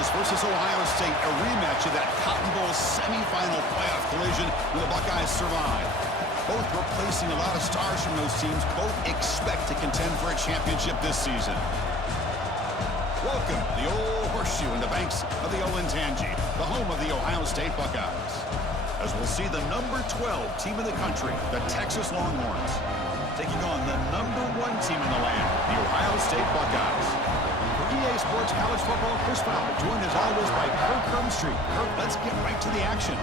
Texas versus Ohio State, a rematch of that Cotton Bowl semifinal playoff collision where the Buckeyes survive. Both replacing a lot of stars from those teams. Both expect to contend for a championship this season. Welcome to the old horseshoe in the banks of the Olentangy, the home of the Ohio State Buckeyes. As we'll see the number 12 team in the country, the Texas Longhorns, taking on the number 1 team in the land, the Ohio State Buckeyes. For EA Sports College Football, Chris Fowler, joined as always by Kirk Herbstreit. Kirk, let's get right to the action.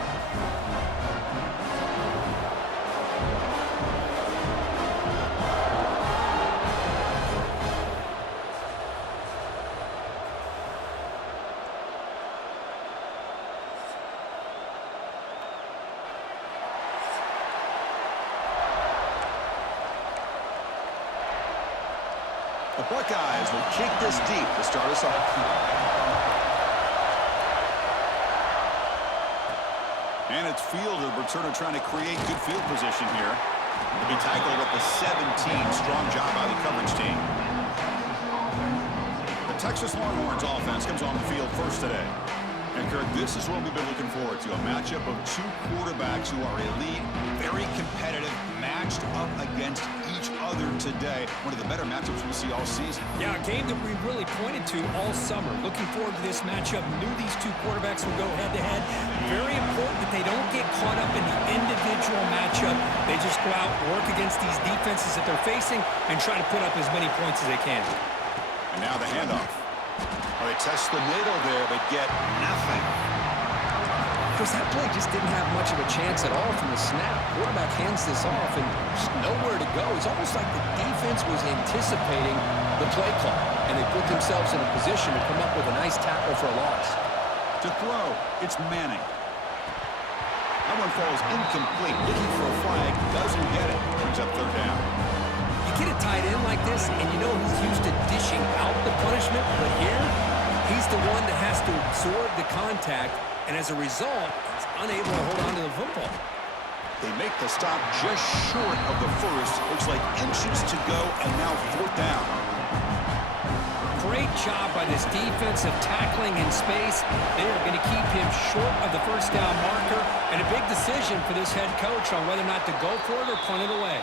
The Buckeyes will kick this deep to start us off. And it's fielder Berturno trying to create good field position here. To be tackled at the 17. Strong job by the coverage team. The Texas Longhorns offense comes on the field first today. And Kirk, this is what we've been looking forward to. A matchup of 2 quarterbacks who are elite, very competitive, matched up against each other today. One of the better matchups we'll see all season. Yeah, a game that we really pointed to all summer. Looking forward to this matchup. Knew these 2 quarterbacks would go head-to-head. Very important that they don't get caught up in the individual matchup. They just go out, work against these defenses that they're facing, and try to put up as many points as they can. And now the handoff. Well, they test the middle there, but get nothing. Chris, that play just didn't have much of a chance at all from the snap. Quarterback hands this off and just nowhere to go. It's almost like the defense was anticipating the play call, and they put themselves in a position to come up with a nice tackle for a loss. To throw, it's Manning. That one falls incomplete. Looking for a flag, doesn't get it. Brings up 3rd down. You get a tight end like this, and you know he's used to dishing out the punishment, but here, he's the one that has to absorb the contact, and as a result, he's unable to hold on to the football. They make the stop just short of the first. Looks like inches to go, and now 4th down. Great job by this defensive tackling in space. They are going to keep him short of the 1st down marker, and a big decision for this head coach on whether or not to go for it or punt it away.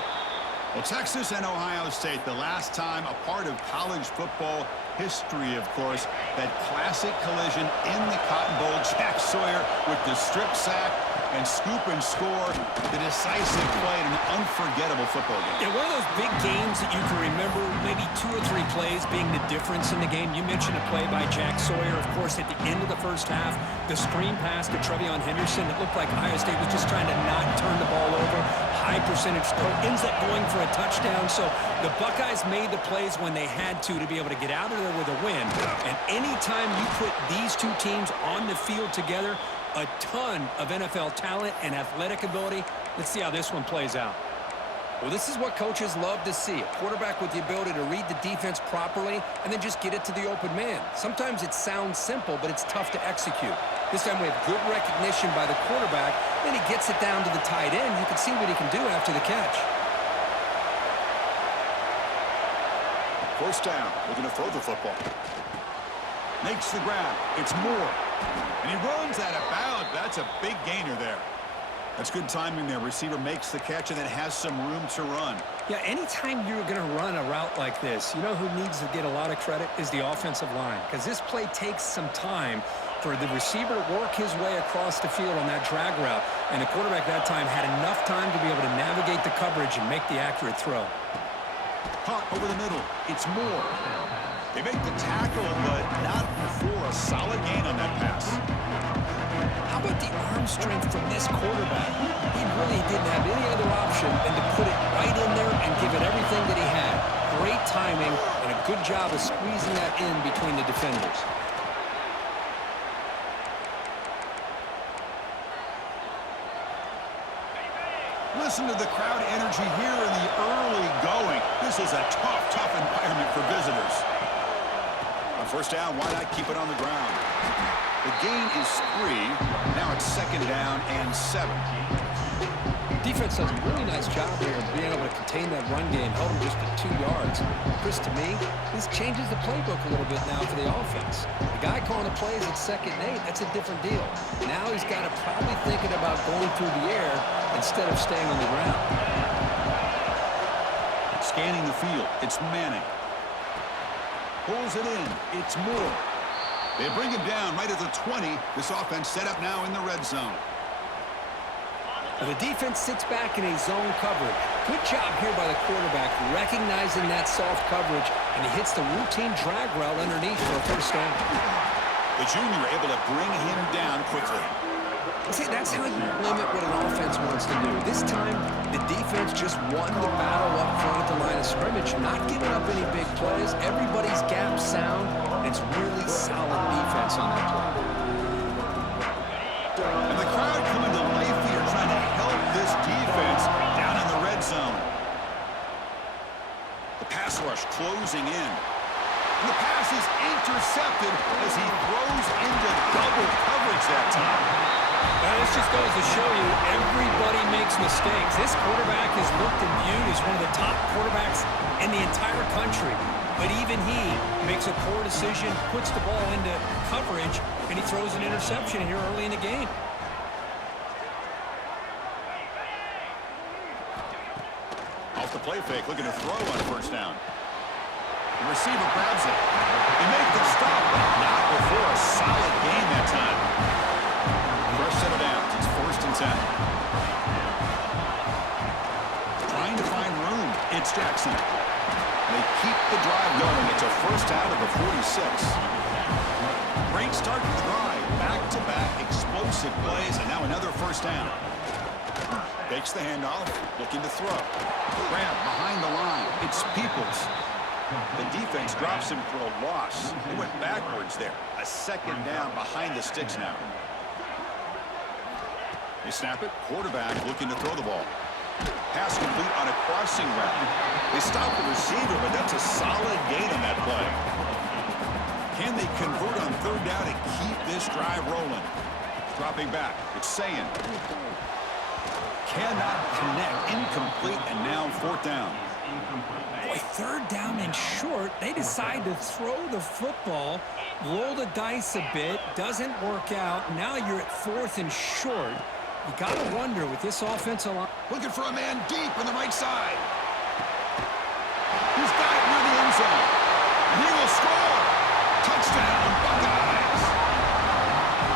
Well, Texas and Ohio State, the last time a part of college football history, of course, that classic collision in the Cotton Bowl. Jack Sawyer with the strip sack and scoop and score, the decisive play in an unforgettable football game. Yeah, one of those big games that you can remember, maybe 2 or 3 plays being the difference in the game. You mentioned a play by Jack Sawyer, of course, at the end of the 1st half, the screen pass to Trevion Henderson. It looked like Ohio State was just trying to not turn the ball over. High percentage throw, ends up going for a touchdown. So the Buckeyes made the plays when they had to be able to get out of there with a win. And anytime you put these 2 teams on the field together, a ton of NFL talent and athletic ability. Let's see how this one plays out. Well, this is what coaches love to see. A quarterback with the ability to read the defense properly and then just get it to the open man. Sometimes it sounds simple, but it's tough to execute. This time we have good recognition by the quarterback. Then he gets it down to the tight end. You can see what he can do after the catch. 1st down. Looking to throw the football. Makes the grab. It's Moore. And he runs out of bounds. That's a big gainer there. That's good timing there. Receiver makes the catch and then has some room to run. Yeah, anytime you're going to run a route like this, you know who needs to get a lot of credit is the offensive line. Because this play takes some time for the receiver to work his way across the field on that drag route. And the quarterback that time had enough time to be able to navigate the coverage and make the accurate throw. Caught over the middle. It's Moore. They make the tackle, but not for a solid gain on that pass. How about the arm strength from this quarterback? He really didn't have any other option than to put it right in there and give it everything that he had. Great timing and a good job of squeezing that in between the defenders. Listen to the crowd energy here in the early going. This is a tough environment for visitors. On 1st down, why not keep it on the ground? The gain is 3. Now it's 2nd down and 7. Defense does a really nice job here of being able to contain that run game, held them just at 2 yards. Chris, to me, this changes the playbook a little bit now for the offense. The guy calling the plays at 2nd and 8, that's a different deal. Now he's got to probably thinking about going through the air instead of staying on the ground. Scanning the field, it's Manning. Pulls it in, it's Moore. They bring him down right at the 20. This offense set up now in the red zone. The defense sits back in a zone coverage. Good job here by the quarterback, recognizing that soft coverage, and he hits the routine drag route underneath for a first down. The junior able to bring him down quickly. See, that's how you limit what an offense wants to do. This time, the defense just won the battle up front at the line of scrimmage, not giving up any big plays. Everybody's gap sound, and it's really solid defense on that play. And the crowd coming to life here, trying to help this defense down in the red zone. The pass rush closing in. And the pass is intercepted as he throws into double coverage that time. Well, this just goes to show you everybody makes mistakes. This quarterback is looked and viewed as one of the top quarterbacks in the entire country. But even he makes a poor decision, puts the ball into coverage, and he throws an interception here early in the game. Off the play fake, looking to throw on first down. The receiver grabs it. They make the stop, but not before a solid gain that time. First set of downs, it's 1st and 10. Trying to find room, it's Jackson. They keep the drive going. It's a first out of the 46. Great start to the drive. Back-to-back explosive plays, and now another first down. Takes the handoff, looking to throw. Grab behind the line. It's Peoples. The defense drops him for a loss. He went backwards there. A 2nd down behind the sticks now. They snap it. Quarterback looking to throw the ball. Pass complete on a crossing route. They stop the receiver, but that's a solid gain on that play. Can they convert on 3rd down and keep this drive rolling? Dropping back. It's Sayin. Cannot connect. Incomplete, and now 4th down. Boy, 3rd down and short. They decide to throw the football, roll the dice a bit, doesn't work out. Now you're at 4th and short. You got to wonder with this offensive line. Looking for a man deep on the right side. He's got it near the end zone. And he will score. Touchdown, Buckeyes.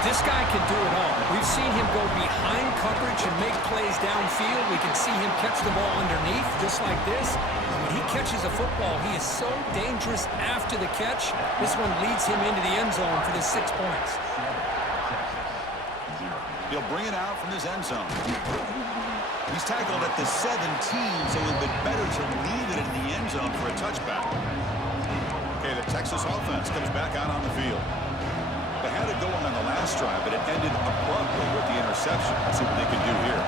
This guy can do it all. We've seen him go behind coverage and make plays downfield. We can see him catch the ball underneath just like this. And when he catches a football, he is so dangerous after the catch. This one leads him into the end zone for the 6 points. He'll bring it out from his end zone. He's tackled at the 17, so it would have been better to leave it in the end zone for a touchback. Okay, the Texas offense comes back out on the field. They had it going on the last drive, but it ended abruptly with the interception. Let's see what they can do here.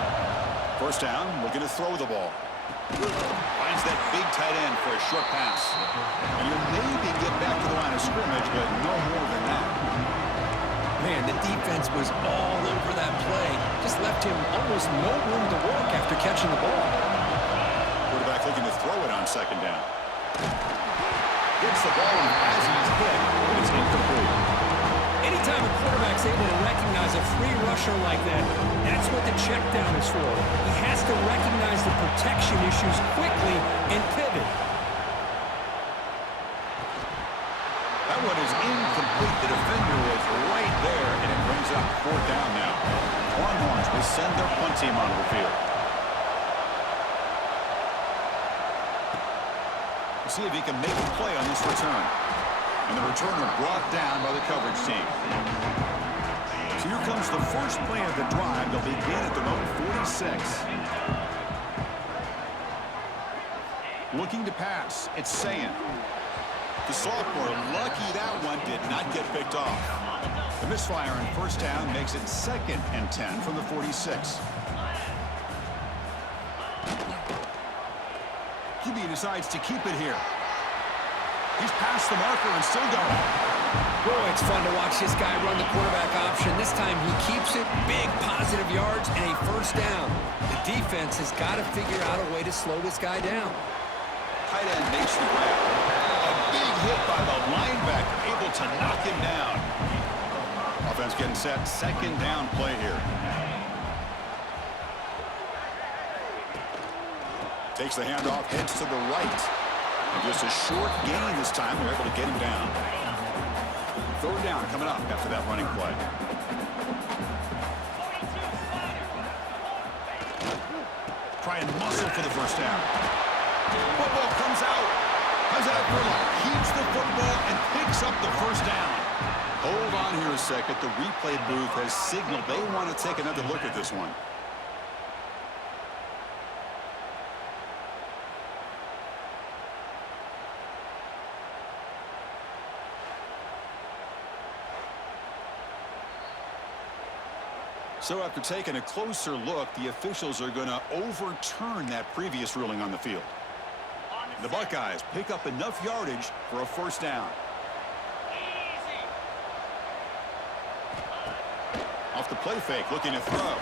First down, looking to throw the ball. Finds that big tight end for a short pass. And he'll maybe get back to the line of scrimmage, but no more than that. Man, the defense was all over that play. Just left him almost no room to walk after catching the ball. Quarterback looking to throw it on 2nd down. Gets the ball as he's hit, but it's incomplete. Anytime a quarterback's able to recognize a free rusher like that, that's what the check down is for. He has to recognize the protection issues quickly and pivot. That one is incomplete. The defender was right there, and it brings up 4th down now. Longhorns will send their punt team onto the field. We'll see if he can make a play on this return. And the returner brought down by the coverage team. So here comes the first play of the drive. They'll begin at their own 46. Looking to pass. It's Sayin. The sophomore, lucky that one did not get picked off. The misfire on first down makes it 2nd and 10 from the 46. QB decides to keep it here. He's past the marker and still going. Boy, it's fun to watch this guy run the quarterback option. This time he keeps it, big positive yards, and a first down. The defense has got to figure out a way to slow this guy down. Tight end makes the grab. A big hit by the linebacker, able to knock him down. Offense getting set, second down play here. Takes the handoff, heads to the right. And just a short gain this time. They're able to get him down. Third down coming up after that running play. Try and muscle for the first down. Football comes out. Comes out Burlock. Keeps the football and picks up the first down. Hold on here a second. The replay booth has signaled they want to take another look at this one. So after taking a closer look, the officials are going to overturn that previous ruling on the field. The Buckeyes pick up enough yardage for a first down. Off the play fake, looking to throw. Oh,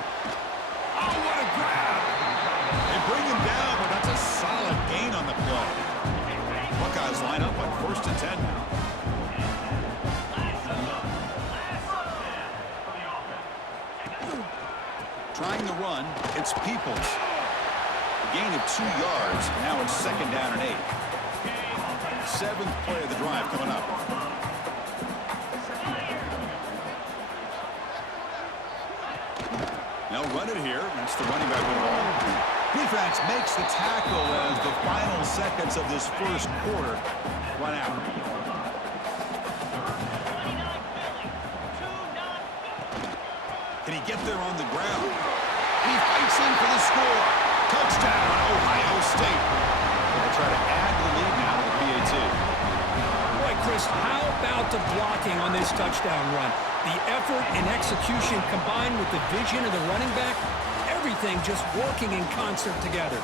what a grab! They bring him down, but that's a solid gain on the play. Buckeyes line up on 1st and 10 now. Trying the run, it's Peoples. A gain of 2 yards, now it's 2nd down and 8. 7th play of the drive coming up. Now run it here, that's the running back with the ball. Defense makes the tackle as the final seconds of this first quarter run out. Can he get there on the ground? And he fights in for the score. Touchdown, Ohio State. They'll try to add the lead now with PAT. Boy, Chris, how about the blocking on this touchdown run? The effort and execution combined with the vision of the running back, everything just working in concert together.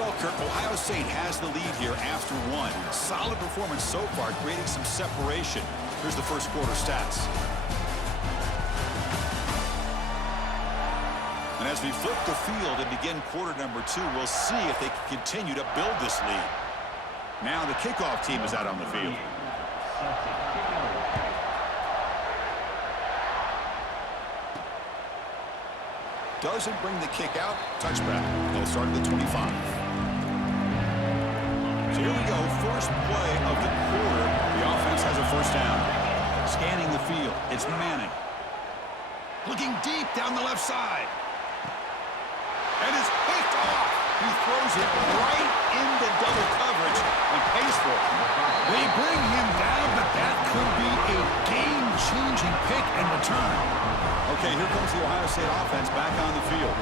Well, Kirk, Ohio State has the lead here after 1. Solid performance so far, creating some separation. Here's the first quarter stats. And as we flip the field and begin quarter number 2, we'll see if they can continue to build this lead. Now the kickoff team is out on the field. Doesn't bring the kick out. Touchback. They'll start at the 25. So here we go. First play of the quarter. The offense has a first down. Scanning the field. It's Manning. Looking deep down the left side. And it's picked off. He throws it right into double coverage and pays for it. They bring him down, but that could be a game-changing pick and return. Okay, here comes the Ohio State offense back on the field.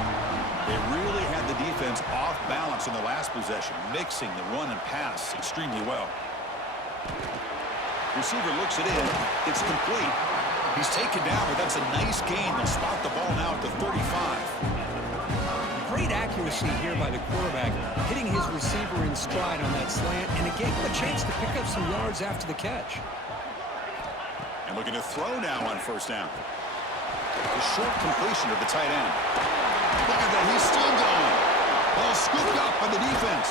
They really had the defense off balance in the last possession, mixing the run and pass extremely well. Receiver looks it in. It's complete. He's taken down, but that's a nice gain. They'll spot the ball now at the 35. Great accuracy here by the quarterback, hitting his receiver in stride on that slant, and it gave him a chance to pick up some yards after the catch. And looking to throw now on first down. A short completion to the tight end. Look at that, he's still going. Ball scooped up by the defense.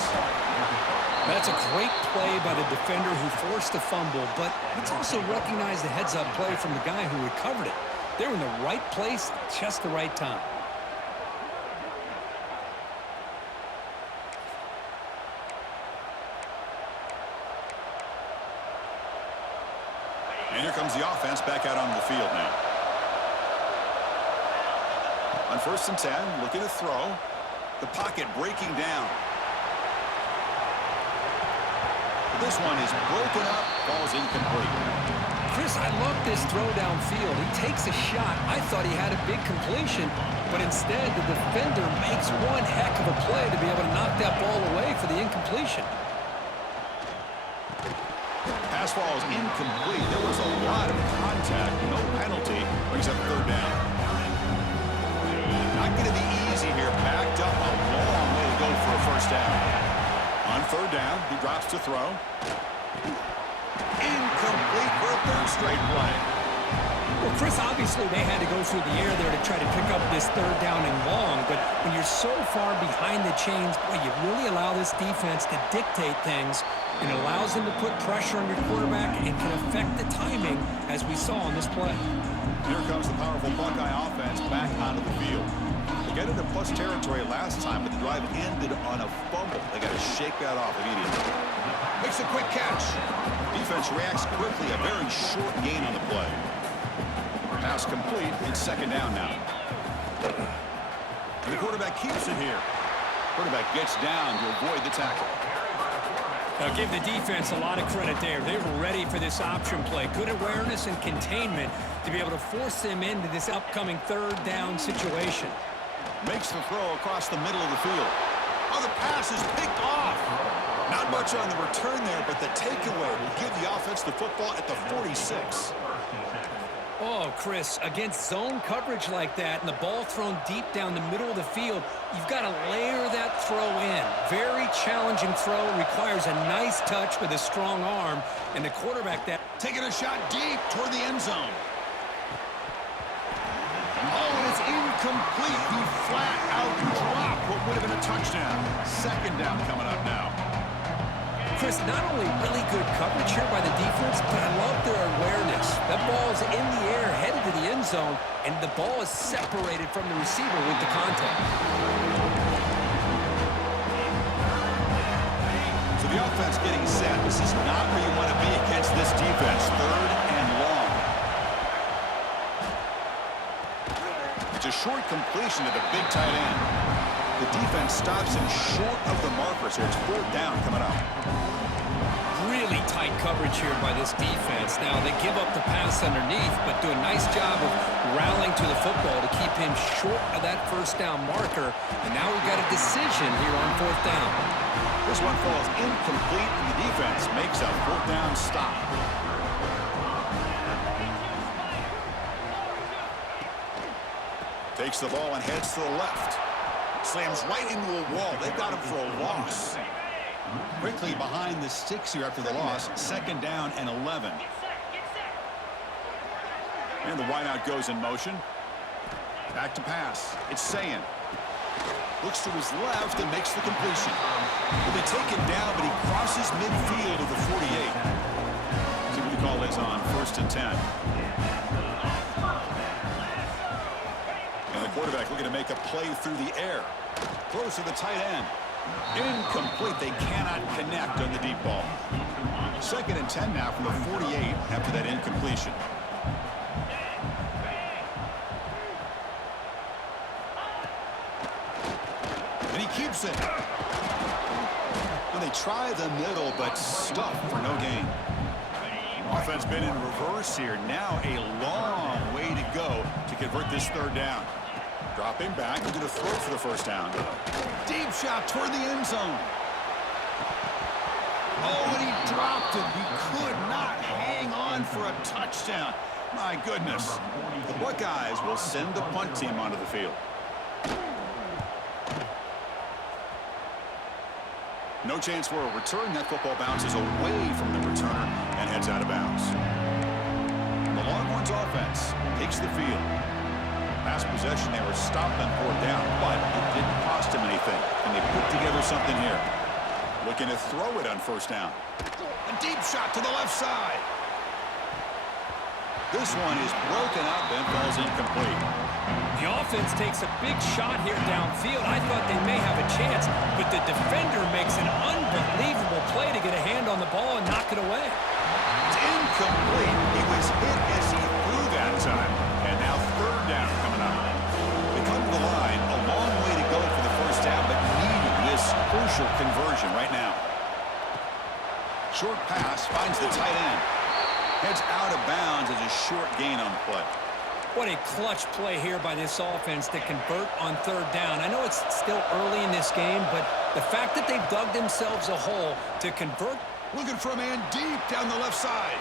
That's a great play by the defender who forced the fumble, but let's also recognize the heads-up play from the guy who recovered it. They were in the right place at just the right time. And here comes the offense back out on the field now. On 1st and 10, looking to throw. The pocket breaking down. This one is broken up, falls incomplete. Chris, I love this throw downfield. He takes a shot. I thought he had a big completion, but instead the defender makes one heck of a play to be able to knock that ball away for the incompletion. Pass ball is incomplete. There was a lot of contact. No penalty. Brings up 3rd down. Not going to be easy here. Backed up a long way to go for a first down. On 3rd down, he drops to throw. Incomplete. Incomplete for a third straight play. Well, Chris, obviously they had to go through the air there to try to pick up this third down and long, but when you're so far behind the chains, boy, you really allow this defense to dictate things, and it allows them to put pressure on your quarterback and can affect the timing, as we saw on this play. Here comes the powerful Buckeye offense back onto the field. They got into plus territory last time, but the drive ended on a fumble. They got to shake that off immediately. Makes a quick catch. Defense reacts quickly, a very short gain on the play. Pass complete. It's second down now. And the quarterback keeps it here. Quarterback gets down to avoid the tackle. Now give the defense a lot of credit there. They were ready for this option play. Good awareness and containment to be able to force them into this upcoming third down situation. Makes the throw across the middle of the field. Oh, the pass is picked off. Not much on the return there, but the takeaway will give the offense the football at the 46. Oh, Chris, against zone coverage like that and the ball thrown deep down the middle of the field, you've got to layer that throw in. Very challenging throw, requires a nice touch with a strong arm, and the quarterback that... Taking a shot deep toward the end zone. Oh, and it's incomplete. He flat out dropped what would have been a touchdown. Second down coming up now. Chris, not only really good coverage here by the defense, but I love their awareness. That ball is in the air, headed to the end zone, and the ball is separated from the receiver with the contact. So the offense getting set. This is not where you want to be against this defense. Third and long. It's a short completion to the big tight end. The defense stops him short of the marker, so it's fourth down coming up. Really tight coverage here by this defense. Now, they give up the pass underneath, but do a nice job of rallying to the football to keep him short of that first down marker. And now we've got a decision here on fourth down. This one falls incomplete, and the defense makes a fourth down stop. Takes the ball and heads to the left. Slams right into a wall. They've got him for a loss. Quickly behind the sticks here after the loss. Second down and 11. And the wideout goes in motion. Back to pass. It's Sayin. Looks to his left and makes the completion. Well, they take him down, but he crosses midfield of the 48. See what the call is on first and 10. And the quarterback looking to make a play through the air. Throws to the tight end. Incomplete. They cannot connect on the deep ball. Second and 10 now from the 48 after that incompletion. And he keeps it. And they try the middle, but stuffed for no gain. Offense been in reverse here. Now a long way to go to convert this third down. Dropping back, looking to throw for the first down. Deep shot toward the end zone. Oh, and he dropped it. He could not hang on for a touchdown. My goodness. The Buckeyes will send the punt team onto the field. No chance for a return. That football bounces away from the returner and heads out of bounds. The Longhorns offense takes the field. Past possession, they were stopped on fourth down, but it didn't cost him anything. And they put together something here. Looking to throw it on first down. A deep shot to the left side. This one is broken up and falls incomplete. The offense takes a big shot here downfield. I thought they may have a chance, but the defender makes an unbelievable play to get a hand on the ball and knock it away. It's incomplete. He was hit as he threw that time. And now third down coming up. They come to the line. A long way to go for the first down, but needing this crucial conversion right now. Short pass finds the tight end. Heads out of bounds as a short gain on the play. What a clutch play here by this offense to convert on third down. I know it's still early in this game, but the fact that they've dug themselves a hole to convert. Looking for a man deep down the left side.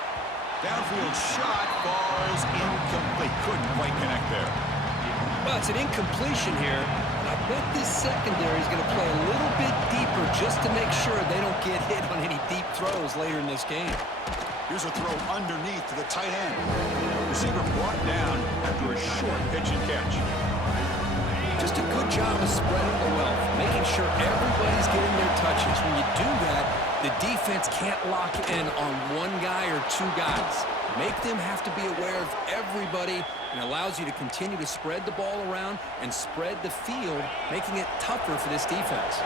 Downfield shot falls incomplete. Couldn't quite connect there. Well, it's an incompletion here, and I bet this secondary is going to play a little bit deeper just to make sure they don't get hit on any deep throws later in this game. Here's a throw underneath to the tight end. Receiver brought down after a short pitch and catch. Just a good job of spreading the wealth, making sure everybody's getting their touches. When you do that, the defense can't lock in on one guy or two guys. Make them have to be aware of everybody, and allows you to continue to spread the ball around and spread the field, making it tougher for this defense.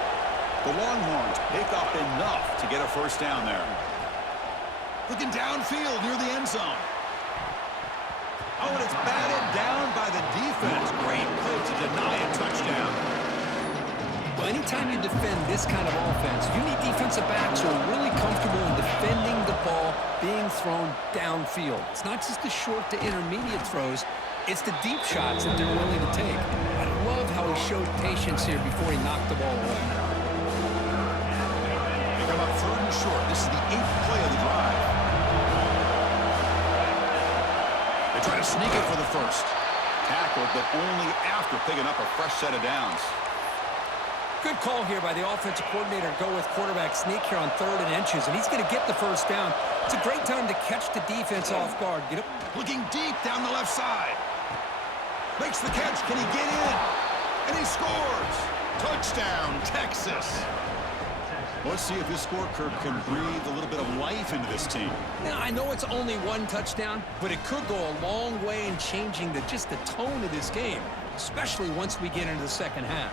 The Longhorns pick up enough to get a first down there. Looking downfield near the end zone. Oh, and it's batted down by the defense. Great play to deny a touchdown. Well, anytime you defend this kind of offense, you need defensive backs who are really comfortable in defending the ball being thrown downfield. It's not just the short to intermediate throws, it's the deep shots that they're willing to take. I love how he showed patience here before he knocked the ball away. They come up third and short. This is the 8th play of the drive. They try to sneak it for the first. Tackled, but only after picking up a fresh set of downs. Good call here by the offensive coordinator. Go with quarterback sneak here on 3rd and inches, and he's going to get the first down. It's a great time to catch the defense off guard. Get up. Looking deep down the left side. Makes the catch. Can he get in? And he scores. Touchdown, Texas. Let's see if this scorecard can breathe a little bit of life into this team. Now, I know it's only one touchdown, but it could go a long way in changing just the tone of this game, especially once we get into the second half.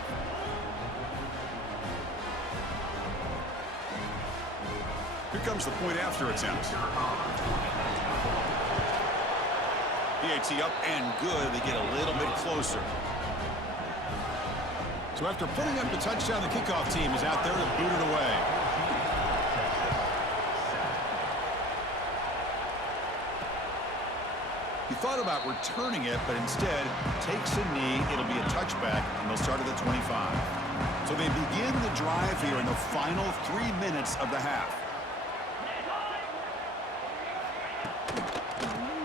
Here comes the point after attempt. PAT up and good. They get a little bit closer. So after putting up the touchdown, the kickoff team is out there to boot it away. He thought about returning it, but instead takes a knee. It'll be a touchback, and they'll start at the 25. So they begin the drive here in the final 3 minutes of the half.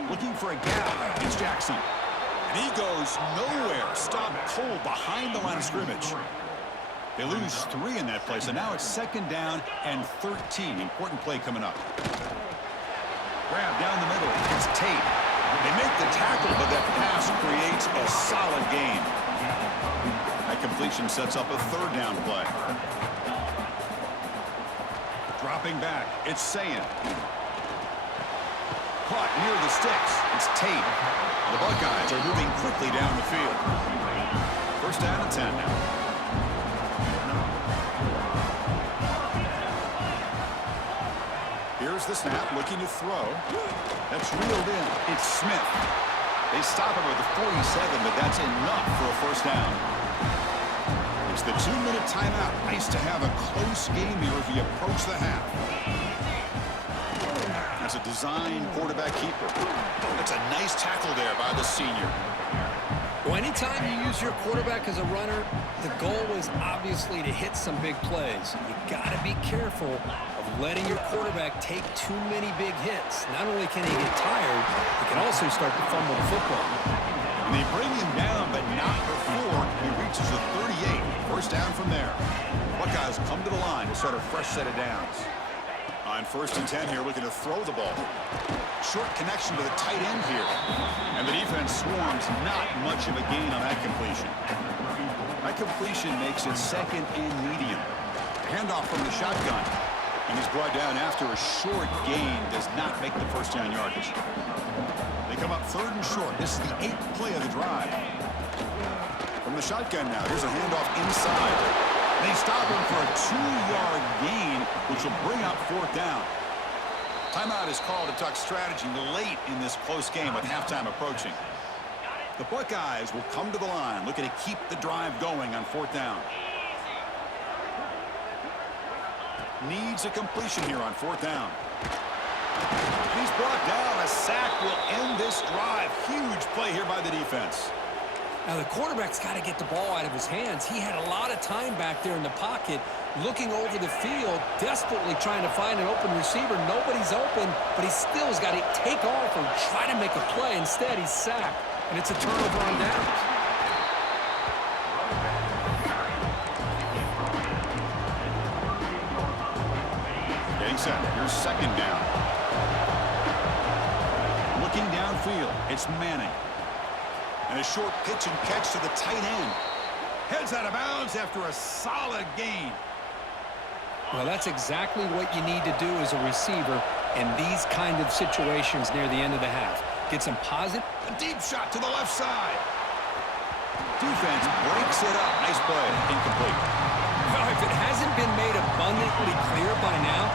Looking for a gap. It's Jackson. And he goes nowhere. Stopped cold behind the line of scrimmage. They lose 3 in that play, so now it's 2nd down and 13. Important play coming up. Grab down the middle. It's Tate. They make the tackle, but that pass creates a solid gain. That completion sets up a 3rd down play. Dropping back. It's Sayin. Caught near the sticks. It's Tate. The Buckeyes are moving quickly down the field. 1st down and 10 now. Here's the snap, looking to throw. That's reeled in. It's Smith. They stop him at the 47, but that's enough for a 1st down. It's the 2-minute timeout. Nice to have a close game here as we approach the half. That's a design quarterback keeper. That's a nice tackle there by the senior. Well, anytime you use your quarterback as a runner, the goal is obviously to hit some big plays. You got to be careful of letting your quarterback take too many big hits. Not only can he get tired, he can also start to fumble the football. And they bring him down, but not before he reaches the 38. 1st down from there. Buckeyes come to the line to start a fresh set of downs. On 1st and 10 here, looking to throw the ball. Short connection to the tight end here. And the defense swarms. Not much of a gain on that completion. That completion makes it 2nd and medium. Handoff from the shotgun. And he's brought down after a short gain. Does not make the 1st down yardage. They come up 3rd and short. This is the 8th play of the drive. From the shotgun now. Here's a handoff inside. They stop him for a 2-yard gain, which will bring up 4th down. Timeout is called to talk strategy late in this close game with halftime approaching. The Buckeyes will come to the line, looking to keep the drive going on 4th down. Needs a completion here on 4th down. He's brought down. A sack will end this drive. Huge play here by the defense. Now, the quarterback's got to get the ball out of his hands. He had a lot of time back there in the pocket, looking over the field, desperately trying to find an open receiver. Nobody's open, but he still has got to take off or try to make a play. Instead, he's sacked, and it's a turnover on downs. Getting set. Here's 2nd down. It's Manning. And a short pitch and catch to the tight end. Heads out of bounds after a solid gain. Well, that's exactly what you need to do as a receiver in these kind of situations near the end of the half. Get some positive. A deep shot to the left side. Defense breaks it up. Nice play. Incomplete. Well, if it hasn't been made abundantly clear by now,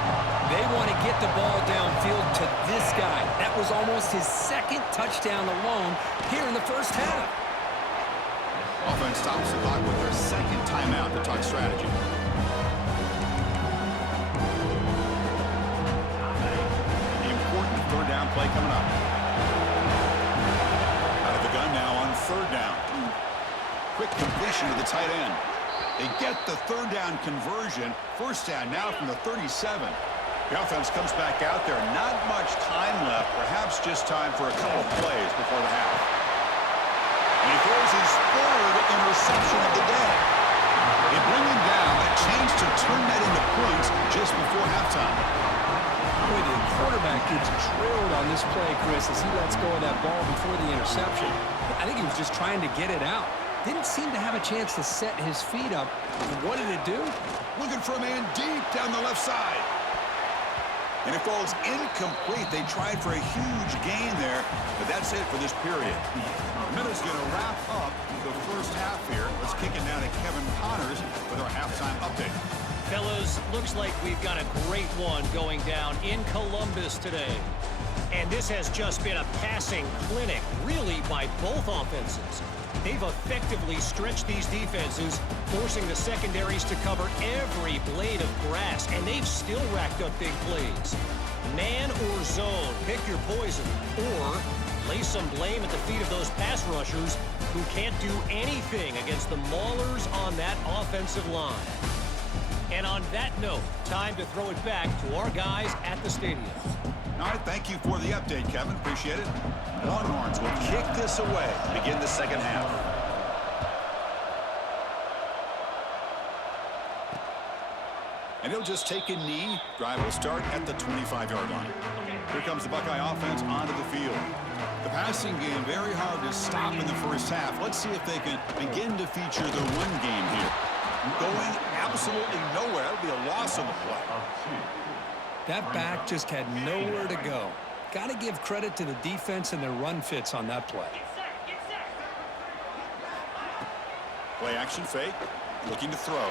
they want to get the ball downfield to this guy. That was almost his second touchdown alone here in the first half. Offense stops the clock with their second timeout to talk strategy. The important third down play coming up. Out of the gun now on third down. Quick completion to the tight end. They get the third down conversion. First down now from the 37. The offense comes back out there. Not much time left. Perhaps just time for a couple of plays before the half. And he throws his third interception of the day. They bring him down. A chance to turn that into points just before halftime. Boy, the quarterback gets drilled on this play, Chris, as he lets go of that ball before the interception. I think he was just trying to get it out. Didn't seem to have a chance to set his feet up. What did it do? Looking for a man deep down the left side. And it falls incomplete. They tried for a huge gain there, but that's it for this period. The minute's going to wrap up the first half here. Let's kick it down to Kevin Connors with our halftime update. Fellas, looks like we've got a great one going down in Columbus today. And this has just been a passing clinic, really, by both offenses. They've effectively stretched these defenses, forcing the secondaries to cover every blade of grass, and they've still racked up big plays. Man or zone, pick your poison, or lay some blame at the feet of those pass rushers who can't do anything against the maulers on that offensive line. And on that note, time to throw it back to our guys at the stadium. All right, thank you for the update, Kevin. Appreciate it. Longhorns will kick this away to begin the second half. And he'll just take a knee. Drive will start at the 25-yard line. Here comes the Buckeye offense onto the field. The passing game very hard to stop in the first half. Let's see if they can begin to feature the run game here. Going absolutely nowhere. That'll be a loss on the play. That back just had nowhere to go. Got to give credit to the defense and their run fits on that play. Play action fake. Looking to throw.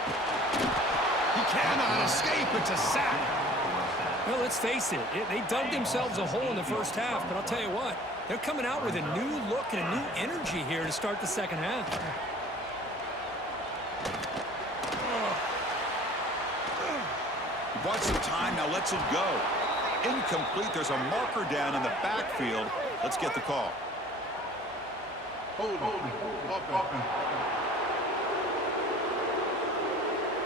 He cannot escape. It's a sack. Well, let's face it. They dug themselves a hole in the first half, but I'll tell you what. They're coming out with a new look and a new energy here to start the second half. Bought some time, now lets it go. Incomplete. There's a marker down in the backfield. Let's get the call.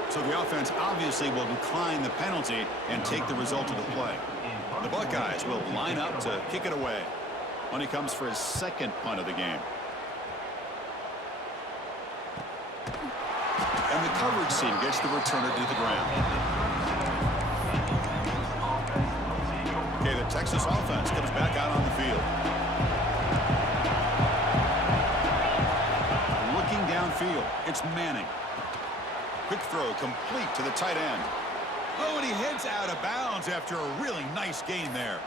So the offense obviously will decline the penalty and take the result of the play. The Buckeyes will line up to kick it away when he comes for his second punt of the game. And the coverage team gets the returner to the ground. Okay, the Texas offense comes back out on the field. Looking downfield, it's Manning. Quick throw complete to the tight end. Oh, and he heads out of bounds after a really nice gain there.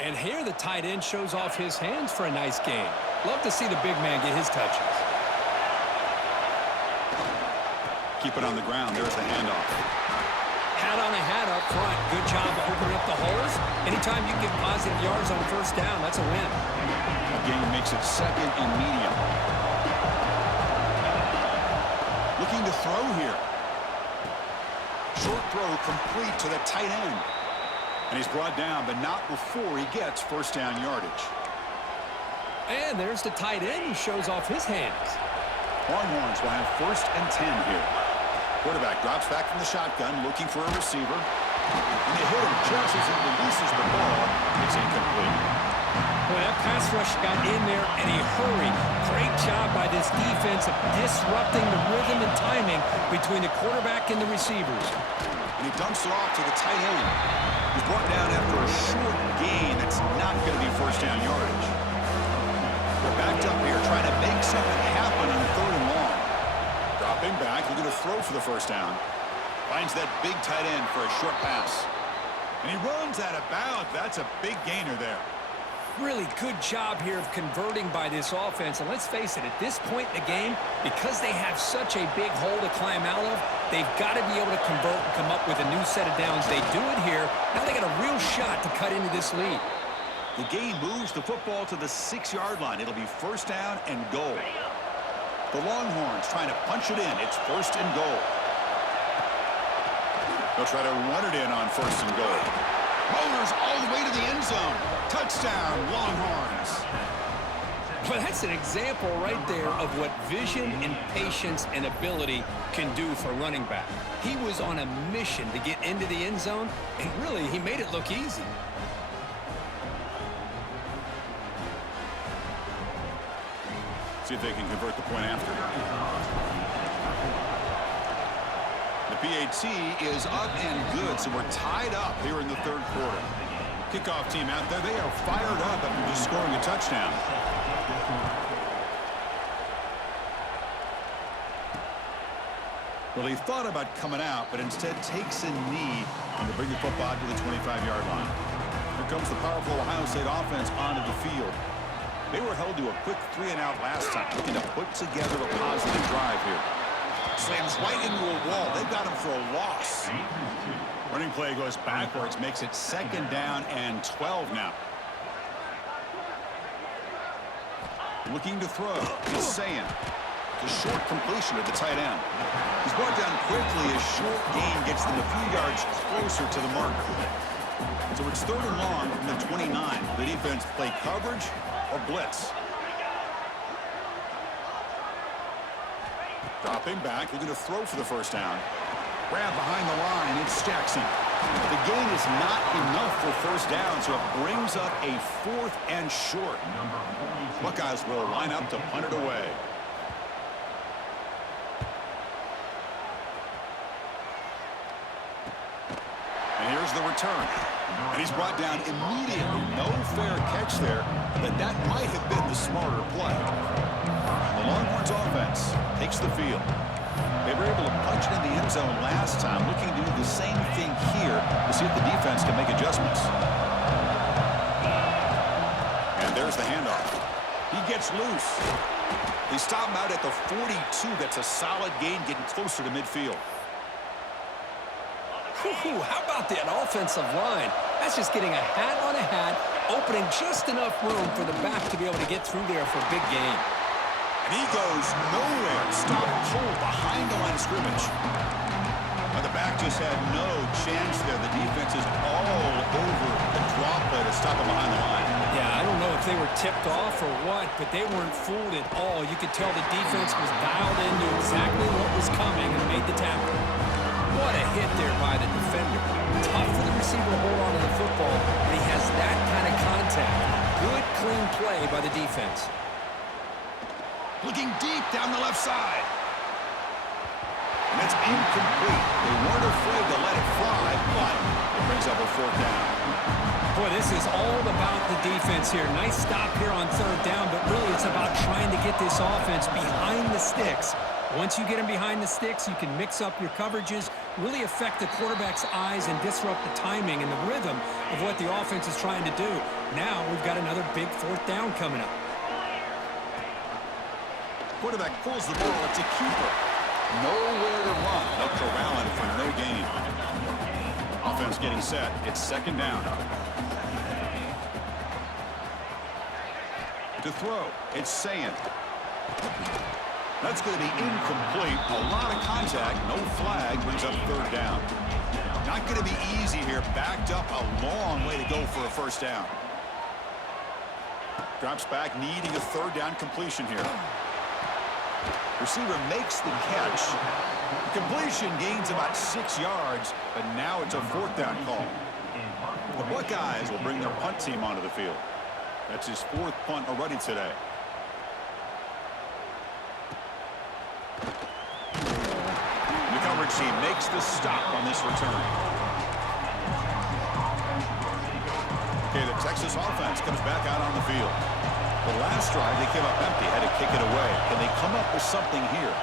And here the tight end shows off his hands for a nice gain. Love to see the big man get his touches. Keep it on the ground. There's the handoff. Hat on a hat up front. Good job opening up the holes. Anytime you get positive yards on first down, that's a win. That gain makes it second and medium. Looking to throw here. Short throw complete to the tight end. And he's brought down, but not before he gets first down yardage. And there's the tight end who shows off his hands. Longhorns will have first and 10 here. Quarterback drops back from the shotgun, looking for a receiver. And they hit him just as he releases the ball. It's incomplete. Boy, that pass rush got in there in a hurry. Great job by this defense of disrupting the rhythm and timing between the quarterback and the receivers. And he dumps it off to the tight end. He's brought down after a short gain that's not going to be first down yardage. backed up here, trying to make something happen on 3rd and long. Dropping back, looking to throw for the first down. Finds that big tight end for a short pass. And he runs out of bounds. That's a big gainer there. Really good job here of converting by this offense. And let's face it, at this point in the game, because they have such a big hole to climb out of, they've got to be able to convert and come up with a new set of downs. They do it here. Now they got a real shot to cut into this lead. The game moves the football to the 6-yard line. It'll be first down and goal. The Longhorns trying to punch it in. It's 1st and goal. They'll try to run it in on 1st and goal. Motors all the way to the end zone. Touchdown, Longhorns. Well, that's an example right there of what vision and patience and ability can do for running back. He was on a mission to get into the end zone, and really, he made it look easy. See if they can convert the point after. The PAT is up and good, so we're tied up here in the 3rd quarter. Kickoff team out there, they are fired up after just scoring a touchdown. Well, he thought about coming out, but instead takes a knee and to bring the football to the 25-yard line. Here comes the powerful Ohio State offense onto the field. They were held to a quick 3-and-out last time, looking to put together a positive drive here. Slams right into a wall. They've got him for a loss. Running play goes backwards, makes it 2nd down and 12 now. Looking to throw. He's saying it's a short completion at the tight end. He's brought down quickly. A short gain gets them a few yards closer to the marker. So it's 3rd and long from the 29. The defense play coverage or blitz. Dropping back, looking to throw for the first down. Grab behind the line, it's Jackson. The gain is not enough for first down, so it brings up a 4th and short. Buckeyes will line up to punt it away. And here's the return. And he's brought down immediately. No fair catch there, but that might have been the smarter play. The Longhorns offense takes the field. They were able to punch it in the end zone last time, looking to do the same thing here to see if the defense can make adjustments. And there's the handoff. He gets loose. They stop him out at the 42. That's a solid gain, getting closer to midfield. How about that offensive line? That's just getting a hat on a hat, opening just enough room for the back to be able to get through there for a big gain. And he goes nowhere. Stop cold behind the line of scrimmage. But the back just had no chance there. The defense is all over the drop play to stop him behind the line. Yeah, I don't know if they were tipped off or what, but they weren't fooled at all. You could tell the defense was dialed into exactly what was coming and made the tackle. What a hit there by the defender. Tough for the receiver to hold on to the football, but he has that kind of contact. Good, clean play by the defense. Looking deep down the left side. And that's incomplete. They weren't afraid to let it fly, but it brings up a 4th down. Boy, this is all about the defense here. Nice stop here on 3rd down, but really it's about trying to get this offense behind the sticks. Once you get them behind the sticks, you can mix up your coverages, really affect the quarterback's eyes and disrupt the timing and the rhythm of what the offense is trying to do. Now we've got another big 4th down coming up. Quarterback pulls the ball. It's a keeper. Nowhere to run. They'll corral it for no gain. Offense getting set. It's 2nd down. To throw. It's Saying. That's going to be incomplete. A lot of contact. No flag. Brings up 3rd down. Not going to be easy here. Backed up a long way to go for a first down. Drops back, needing a 3rd down completion here. Receiver makes the catch. The completion gains about 6 yards, but now it's a 4th down call. The Buckeyes will bring their punt team onto the field. That's his 4th punt already today. The coverage team makes the stop on this return. Okay, the Texas offense comes back out on the field. The last drive, they came up empty, had to kick it away. Can they come up with something here?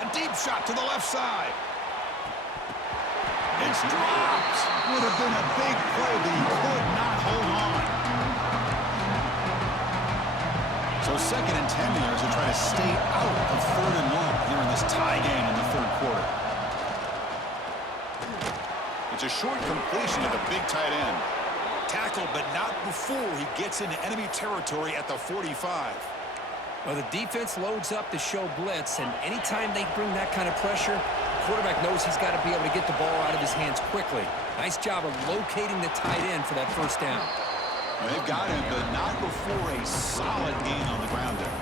A deep shot to the left side. It's dropped. Would have been a big play, but he could not hold on. So 2nd and 10 here as they try to stay out of 3rd and long here in this tie game in the 3rd quarter. It's a short completion to the big tight end. Tackled, but not before he gets into enemy territory at the 45. Well, the defense loads up to show blitz, and anytime they bring that kind of pressure, the quarterback knows he's got to be able to get the ball out of his hands quickly. Nice job of locating the tight end for that 1st down. They've got him, but not before a solid gain on the ground there.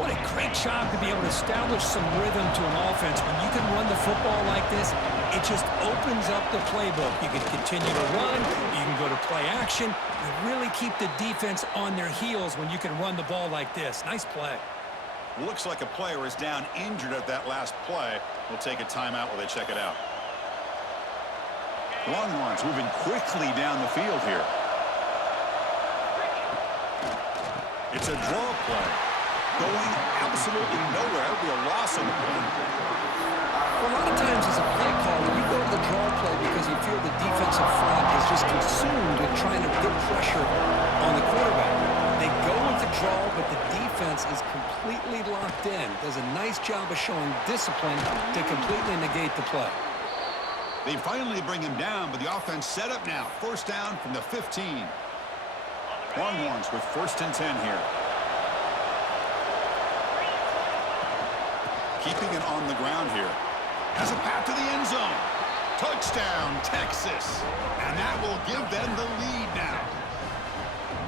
What a great job to be able to establish some rhythm to an offense. When you can run the football like this, it just opens up the playbook. You can continue to run. You can go to play action. You really keep the defense on their heels when you can run the ball like this. Nice play. Looks like a player is down injured at that last play. We'll take a timeout while they check it out. Longhorns moving quickly down the field here. It's a draw play. Going absolutely nowhere. It'll be a loss on the play. Well, a lot of times as a play caller, you go to the draw play because you feel the defensive front is just consumed with trying to get pressure on the quarterback. They go with the draw, but the defense is completely locked in. Does a nice job of showing discipline to completely negate the play. They finally bring him down, but the offense set up now. 1st down from the 15. Longhorns with 1st and 10 here. Keeping it on the ground here. Has a path to the end zone. Touchdown, Texas. And that will give them the lead now.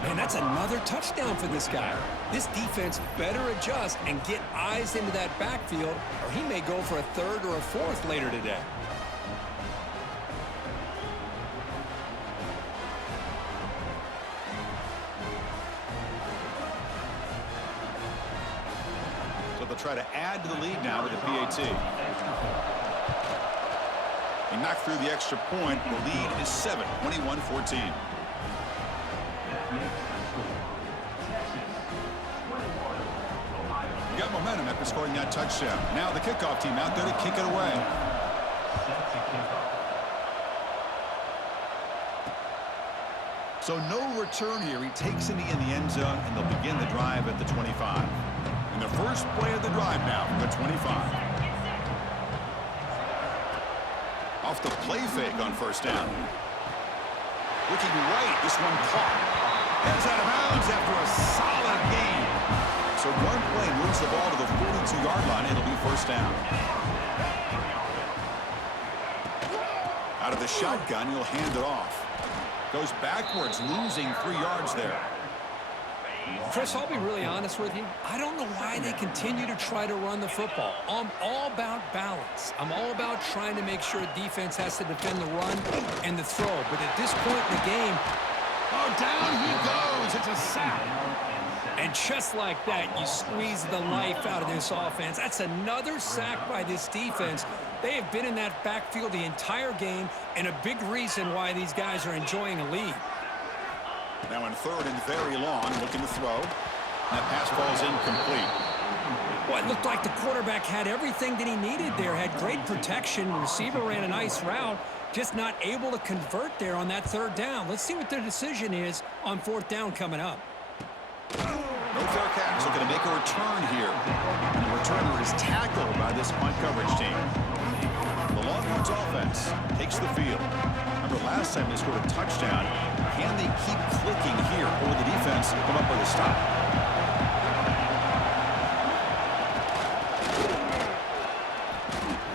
Man, that's another touchdown for this guy. This defense better adjust and get eyes into that backfield, or he may go for a 3rd or a 4th later today. They'll try to add to the lead now with the PAT. He knocked through the extra point. The lead is 7, 21-14. You got momentum after scoring that touchdown. Now the kickoff team out there to kick it away. So no return here. He takes it in the end zone, and they'll begin the drive at the 25. And the first play of the drive now from the 25. Off the play fake on 1st down. Looking right, this one caught. Heads out of bounds after a solid gain. So one play moves the ball to the 42-yard line. It'll be 1st down. Out of the shotgun, he'll hand it off. Goes backwards, losing 3 yards there. Chris, I'll be really honest with you. I don't know why they continue to try to run the football. I'm all about balance. I'm all about trying to make sure defense has to defend the run and the throw. But at this point in the game, oh, down he goes. It's a sack. And just like that, you squeeze the life out of this offense. That's another sack by this defense. They have been in that backfield the entire game, and a big reason why these guys are enjoying a lead. Now in 3rd and very long, looking to throw. That pass ball's incomplete. Well, it looked like the quarterback had everything that he needed there. Had great protection. The receiver ran a nice route. Just not able to convert there on that 3rd down. Let's see what their decision is on 4th down coming up. No fair catch. Looking to make a return here. And the returner is tackled by this punt coverage team. The Longhorns offense takes the field. Remember last time they scored a touchdown. Can they keep clicking here, or will the defense come up with a stop?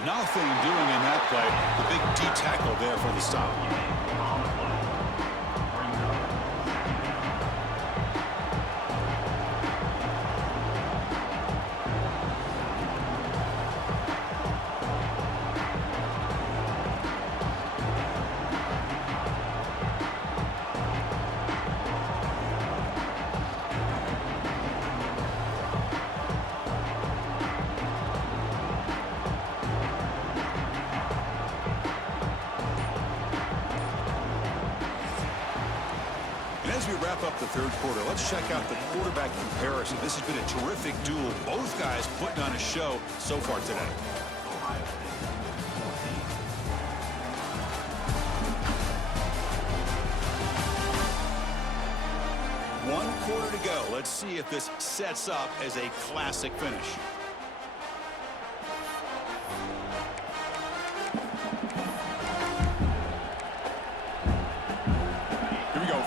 Nothing doing in that play. The big D tackle there for the stop. wrap up the third quarter, let's check out the quarterback comparison. This has been a terrific duel. Both guys putting on a show so far today. One quarter to go. Let's see if this sets up as a classic finish.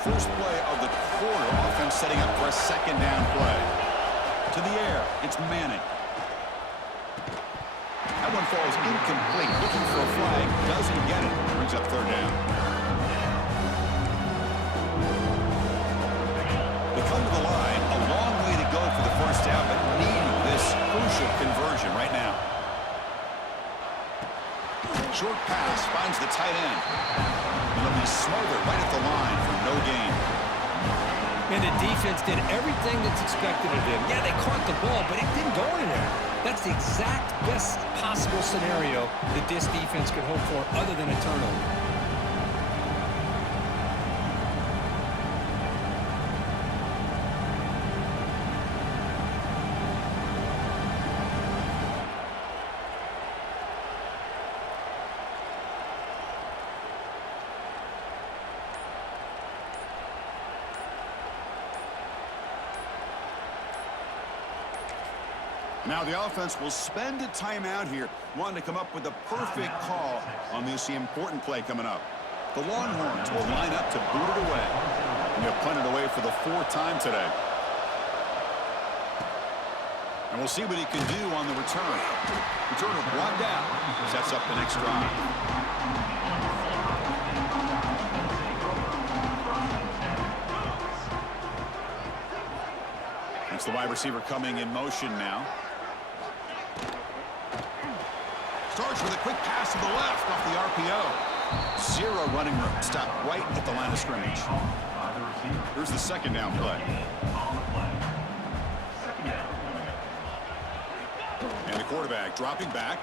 First play of the quarter. Offense setting up for a second down play. To the air. It's Manning. That one falls incomplete. Looking for a flag. Doesn't get it. Brings up third down. They come to the line. A long way to go for the first down, but needing this crucial conversion right now. Short pass finds the tight end. And it'll be smothered right at the line for no gain. And the defense did everything that's expected of them. Yeah, they caught the ball, but it didn't go anywhere. That's the exact best possible scenario that this defense could hope for other than a turnover. Now the offense will spend a timeout here, wanting to come up with a perfect call on this important play coming up. The Longhorns will line up to boot it away. And they'll punt it away for the fourth time today. And we'll see what he can do on the return. Returner brought down. Sets up the next drive. That's the wide receiver coming in motion now. Starts with a quick pass to the left off the RPO. Zero running room. Stop right at the line of scrimmage. Here's the second down play. And the quarterback dropping back.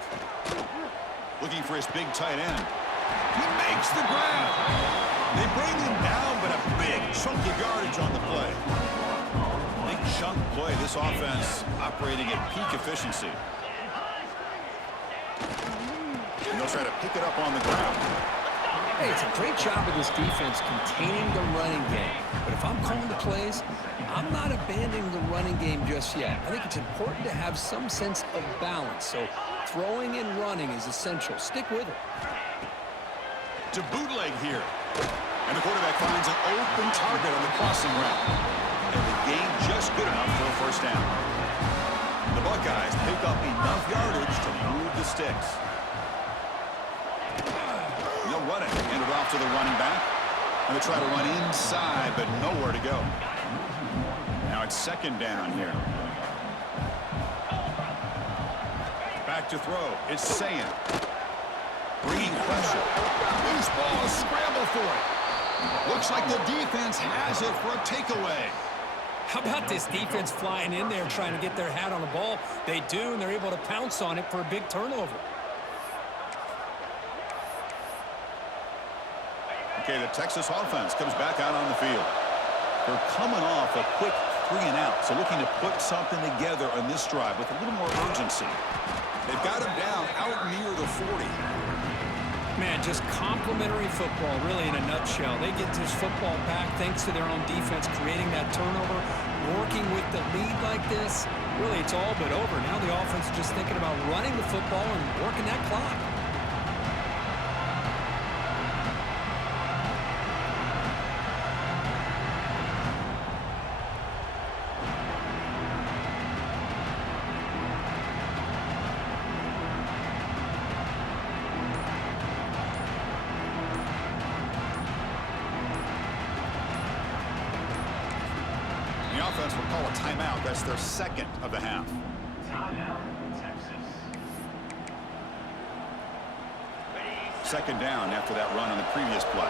Looking for his big tight end. He makes the grab. They bring him down, but a big chunky yardage on the play. Big chunk play. This offense operating at peak efficiency. And they'll try to pick it up on the ground. Hey, it's a great job of this defense containing the running game. But if I'm calling the plays, I'm not abandoning the running game just yet. I think it's important to have some sense of balance. So throwing and running is essential. Stick with it. To bootleg here. And the quarterback finds an open target on the crossing route. And the gain just good enough for a first down. The Buckeyes pick up enough yardage to move the sticks. No running. Hand it off to the running back. And they try to run inside, but nowhere to go. Now it's second down here. Back to throw. It's Sayan. Bringing pressure. Loose ball, scramble for it. Looks like the defense has it for a takeaway. How about this defense flying in there trying to get their hat on the ball? They do, and they're able to pounce on it for a big turnover. Okay, the Texas offense comes back out on the field. They're coming off a quick 3-and-out, so looking to put something together on this drive with a little more urgency. They've got him down out near the 40. Man, just complimentary football, really, in a nutshell. They get this football back thanks to their own defense, creating that turnover, working with the lead like this. Really, it's all but over. Now the offense is just thinking about running the football and working that clock. Offense will call a timeout. That's their second of the half. Second down after that run on the previous play.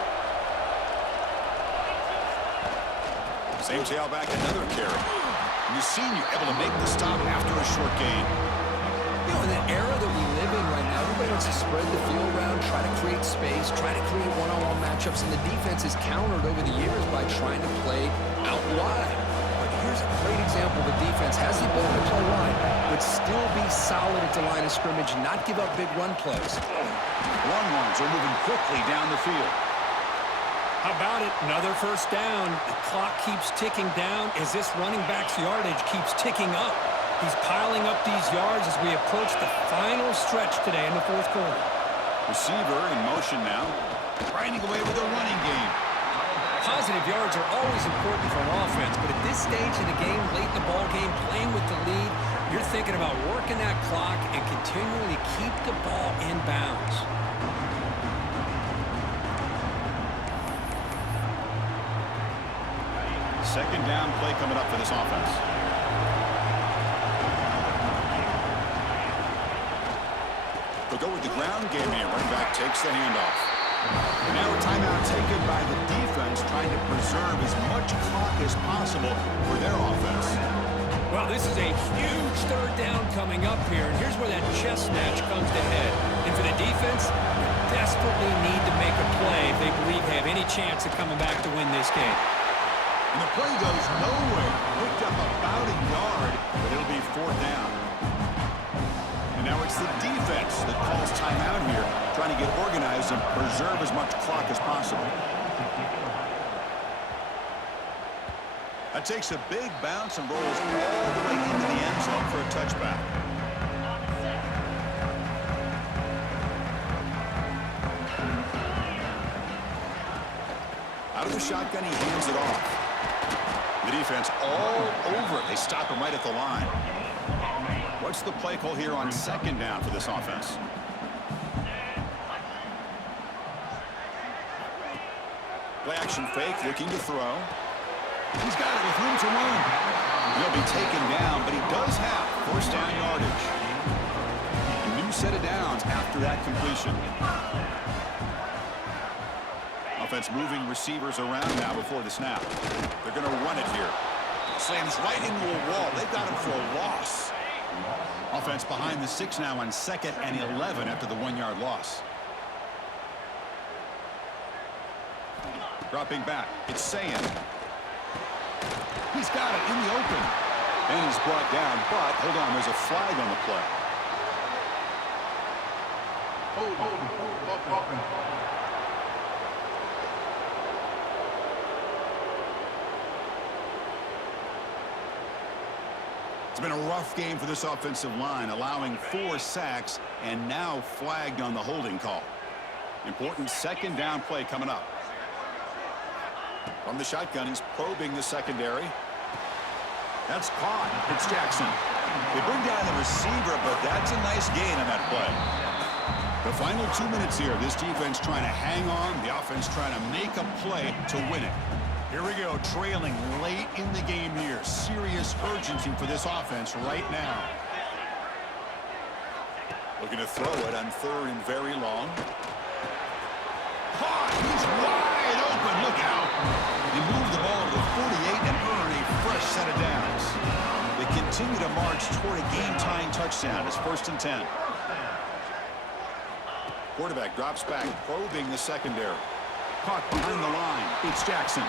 Same tailback, another carry. And you've seen you're able to make the stop after a short gain. You know, in the era that we live in right now, Everybody wants to spread the field around, try to create space, try to create one-on-one matchups, and the defense has countered over the years by trying to play out wide. But here's a great example. The defense has the ability to play wide, but still be solid at the line of scrimmage, not give up big run plays. Longhorns are moving quickly down the field. How about it? Another first down. The clock keeps ticking down as this running back's yardage keeps ticking up. He's piling up these yards as we approach the final stretch today in the fourth quarter. Receiver in motion now, grinding away with a running game. Positive yards are always important for an offense, but at this stage of the game, late in the ball game, playing with the lead, you're thinking about working that clock and continuing to keep the ball in bounds. Second down play coming up for this offense. They'll go with the ground game here. Running back takes the handoff. And now a timeout taken by the defense, trying to preserve as much clock as possible for their offense. Well, this is a huge third down coming up here, and here's where that chess match comes to head. And for the defense, they desperately need to make a play if they believe they have any chance of coming back to win this game. And the play goes nowhere. Picked up about a yard, but it'll be fourth down. And now it's the defense that calls timeout here, trying to get organized and preserve as much clock as possible. That takes a big bounce and rolls all the way into the end zone for a touchback. Out of the shotgun, he hands it off. The defense all over it. They stop him right at the line. What's the play call here on second down for this offense? Play action fake, looking to throw. He's got it with room to run. He'll be taken down, but he does have first down yardage. A new set of downs after that completion. Offense moving receivers around now before the snap. They're going to run it here. Slams right into a wall. They've got him for a loss. Offense behind the 6 now on 2nd and 11 after the 1-yard loss. Dropping back. It's Sayan. He's got it in the open. And he's brought down, but hold on, there's a flag on the play. It's been a rough game for this offensive line, allowing 4 sacks and now flagged on the holding call. Important second down play coming up. From the shotgun, he's probing the secondary. That's caught. It's Jackson. They bring down the receiver, but that's a nice gain on that play. The final 2 minutes here, this defense trying to hang on, the offense trying to make a play to win it. Here we go, trailing late in the game here. Serious urgency for this offense right now. Looking to throw it on 3rd and very long. Caught! He's wide open. Look out. They move the ball to the 48 and earn a fresh set of downs. They continue to march toward a game-tying touchdown. It's 1st and 10. Quarterback drops back, probing the secondary. Caught behind the line. It's Jackson.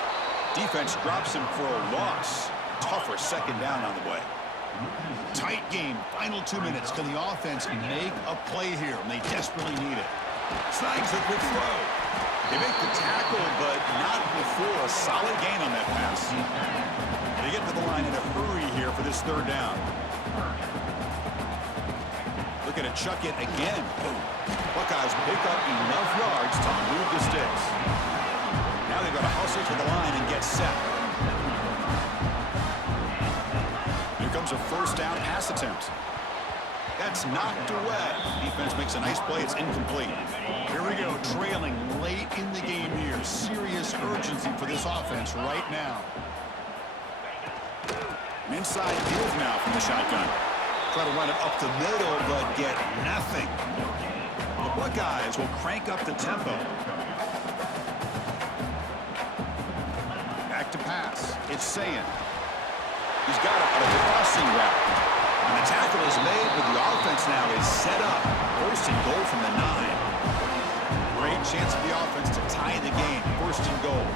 Defense drops him for a loss. Tougher second down on the way. Tight game. Final 2 minutes. Can the offense make a play here? And they desperately need it. Snags the quick throw. They make the tackle, but not before a solid gain on that pass. They get to the line in a hurry here for this 3rd down. Looking to chuck it again. Buckeyes pick up enough yards to move the sticks. Now they've got to hustle to the line and get set. Here comes a first down pass attempt. That's knocked away. Defense makes a nice play. It's incomplete. Here we go, trailing late in the game here. Serious urgency for this offense right now. An inside give now from the shotgun. Try to run it up the middle, but get nothing. The Buckeyes will crank up the tempo. Back to pass. It's Sayan. He's got it on a crossing route. And the tackle is made, but the offense now is set up. First and goal from the 9. Great chance for the offense to tie the game. First and goal.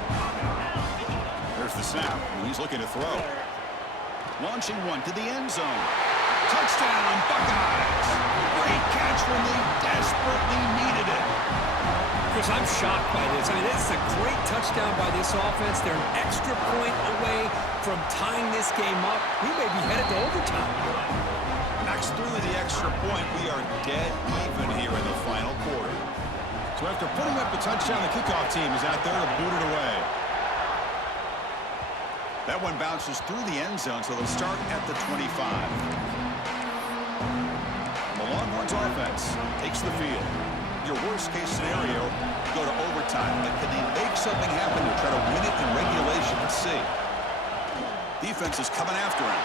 There's the snap, and he's looking to throw. Launching one to the end zone. Touchdown, Buckeyes! Great catch when they desperately needed it. Chris, I'm shocked by this. I mean, this is a great touchdown by this offense. They're an extra point away from tying this game up. We may be headed to overtime. Knocks through the extra point. We are dead even here in the final quarter. So after putting up the touchdown, the kickoff team is out there to boot it away. That one bounces through the end zone, so they'll start at the 25. The Longhorns offense takes the field. Your worst-case scenario, go to overtime. But can they make something happen to try to win it in regulation? Let's see. Defense is coming after him.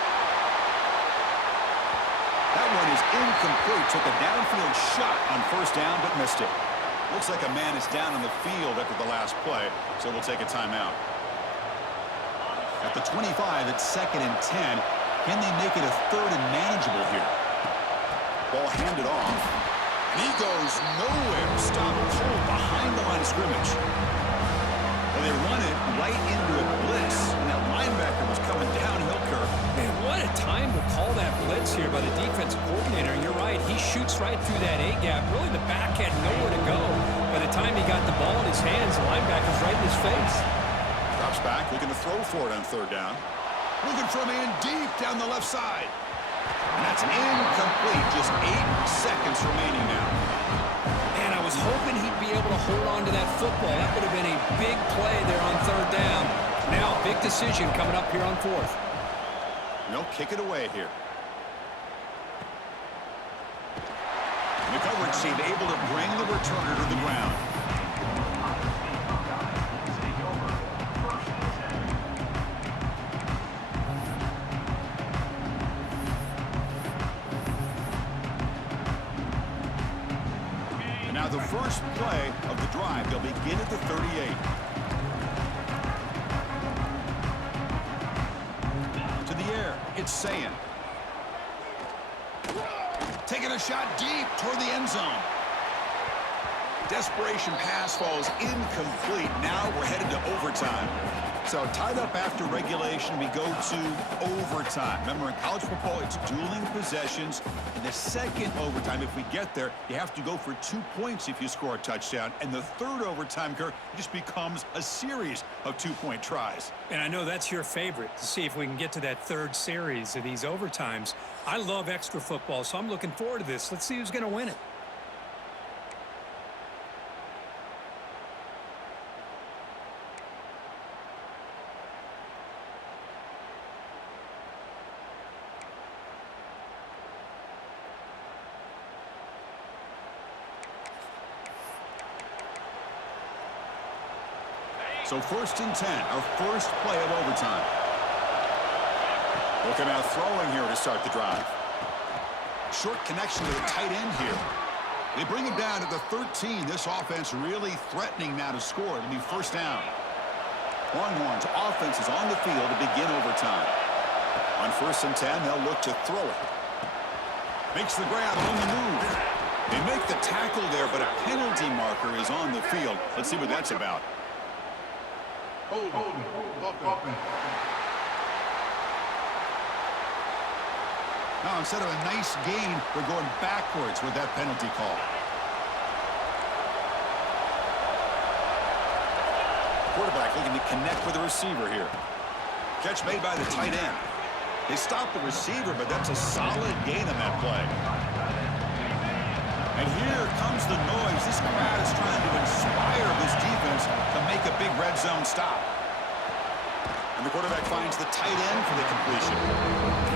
That one is incomplete. Took a downfield shot on first down, but missed it. Looks like a man is down on the field after the last play, so we'll take a timeout. At the 25, it's 2nd and 10. Can they make it a 3rd and manageable here? Ball handed off. And he goes nowhere. Stop cold behind the line of scrimmage. Well, they run it right into a blitz, and that linebacker was coming downhill curve. Man, what a time to call that blitz here by the defensive coordinator. And you're right, he shoots right through that A-gap. Really, the back had nowhere to go. By the time he got the ball in his hands, the linebacker's right in his face. Drops back, looking to throw for it on 3rd down. Looking for a man deep down the left side. And that's incomplete. Just 8 seconds remaining now. Man, I was hoping he'd be able to hold on to that football. That would have been a big play there on 3rd down. Now, big decision coming up here on 4th. No, kick it away here. The coverage team able to bring the returner to the ground. Now the first play of the drive, they'll begin at the 38. To the air, it's Sayin. Taking a shot deep toward the end zone. Desperation pass falls incomplete. Now we're headed to overtime. So tied up after regulation, we go to overtime. Remember, in college football, it's dueling possessions. In the second overtime, if we get there, you have to go for 2 points if you score a touchdown. And the third overtime, Kirk, just becomes a series of 2-point tries. And I know that's your favorite, to see if we can get to that 3rd series of these overtimes. I love extra football, so I'm looking forward to this. Let's see who's going to win it. So 1st and 10, our first play of overtime. Looking out throwing here to start the drive. Short connection to the tight end here. They bring it down at the 13. This offense really threatening now to score. It'll be 1st down. Longhorns offense is on the field to begin overtime. On 1st and 10, they'll look to throw it. Makes the grab on the move. They make the tackle there, but a penalty marker is on the field. Let's see what that's about. Now, instead of a nice gain, we're going backwards with that penalty call. Quarterback looking to connect with the receiver here. Catch made by the tight end. They stop the receiver, but that's a solid gain on that play. And here comes the noise. This crowd is trying to inspire this defense to make a big red zone stop. And the quarterback finds the tight end for the completion.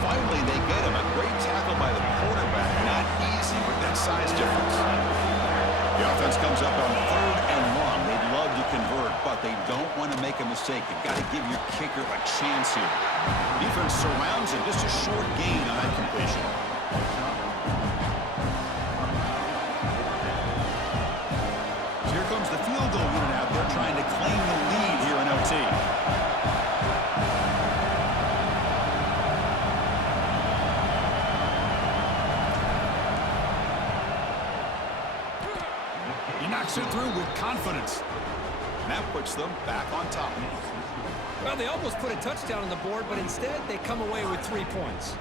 Finally, they get him. A great tackle by the quarterback. Not easy with that size difference. The offense comes up on 3rd and long. They'd love to convert, but they don't want to make a mistake. You've got to give your kicker a chance here. Defense surrounds him. Just a short gain on that completion. Here comes the field goal unit out there trying to claim the lead here in OT. knocks it through with confidence. And that puts them back on top. Well, they almost put a touchdown on the board, but instead they come away with 3 points.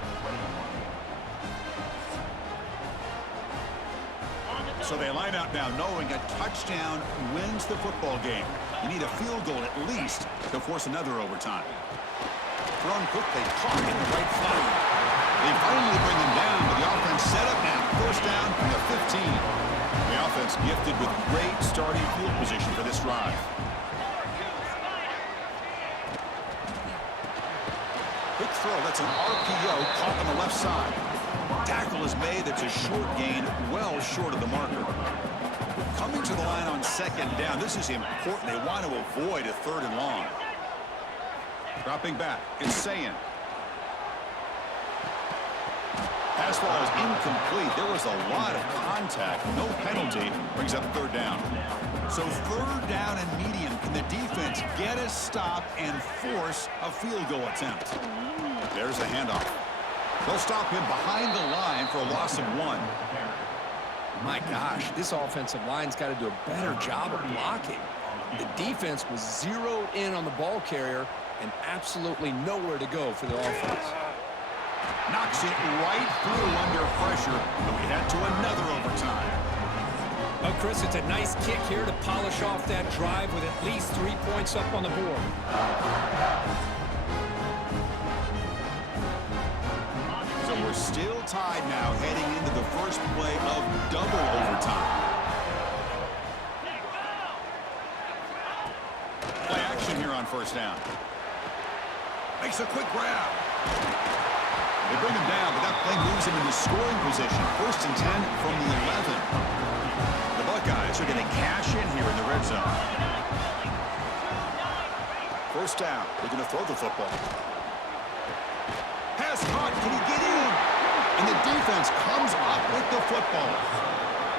So they line out now knowing a touchdown wins the football game. You need a field goal at least to force another overtime. Thrown quickly, caught in the right flat. They finally bring him down, but the offense set up now. First down from the 15. The offense gifted with great starting field position for this drive. Quick throw, that's an RPO caught on the left side. Tackle is made, that's a short gain, well short of the marker. Coming to the line on second down, this is important. They want to avoid a 3rd and long. Dropping back, it's Sayin. Pass ball is incomplete. There was a lot of contact. No penalty. Brings up 3rd down. So 3rd down and medium. Can the defense get a stop and force a field goal attempt? There's the handoff. They'll stop him behind the line for a loss of 1. My gosh, this offensive line's got to do a better job of blocking. The defense was zeroed in on the ball carrier and absolutely nowhere to go for the offense. Knocks it right through under pressure, and we head to another overtime. Oh, Chris, it's a nice kick here to polish off that drive with at least 3 points up on the board. So we're still tied now heading into the first play of double overtime. Play action here on first down. Makes a quick grab. They bring him down, but that play moves him into scoring position. 1st and 10 from the 11. The Buckeyes are going to cash in here in the red zone. First down. They're going to throw the football. Pass caught. Can he get in? And the defense comes up with the football.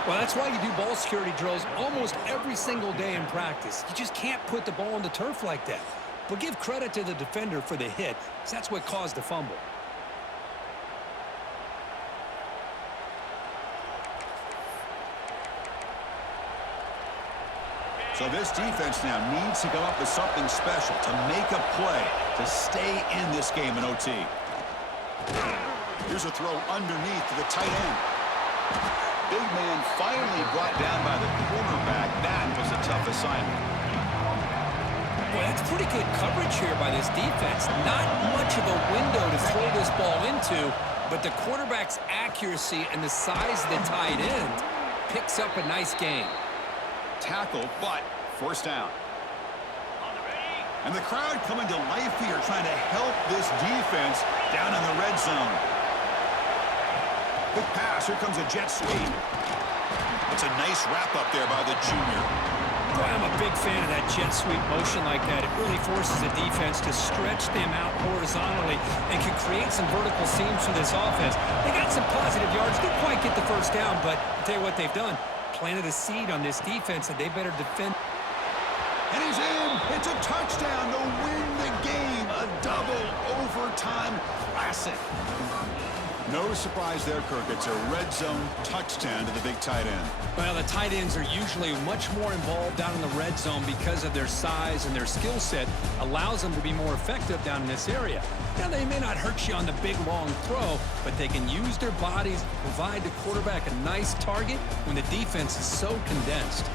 Well, that's why you do ball security drills almost every single day in practice. You just can't put the ball on the turf like that. But give credit to the defender for the hit, because that's what caused the fumble. So this defense now needs to come up with something special to make a play to stay in this game in OT. Here's a throw underneath to the tight end. Big man finally brought down by the cornerback. That was a tough assignment. Boy, that's pretty good coverage here by this defense. Not much of a window to throw this ball into, but the quarterback's accuracy and the size of the tight end picks up a nice gain. Tackle, but first down. And the crowd coming to life here, trying to help this defense down in the red zone. Quick pass, here comes a jet sweep. It's a nice wrap up there by the junior. Boy, I'm a big fan of that jet sweep motion like that. It really forces the defense to stretch them out horizontally and can create some vertical seams for this offense. They got some positive yards. Didn't quite get the first down, but I'll tell you what they've done. Planted a seed on this defense, and they better defend. And he's in. It's a touchdown to win the game. A double overtime classic. No surprise there, Kirk. It's a red zone touchdown to the big tight end. Well, the tight ends are usually much more involved down in the red zone because of their size, and their skill set allows them to be more effective down in this area. Now, they may not hurt you on the big, long throw, but they can use their bodies to provide the quarterback a nice target when the defense is so condensed.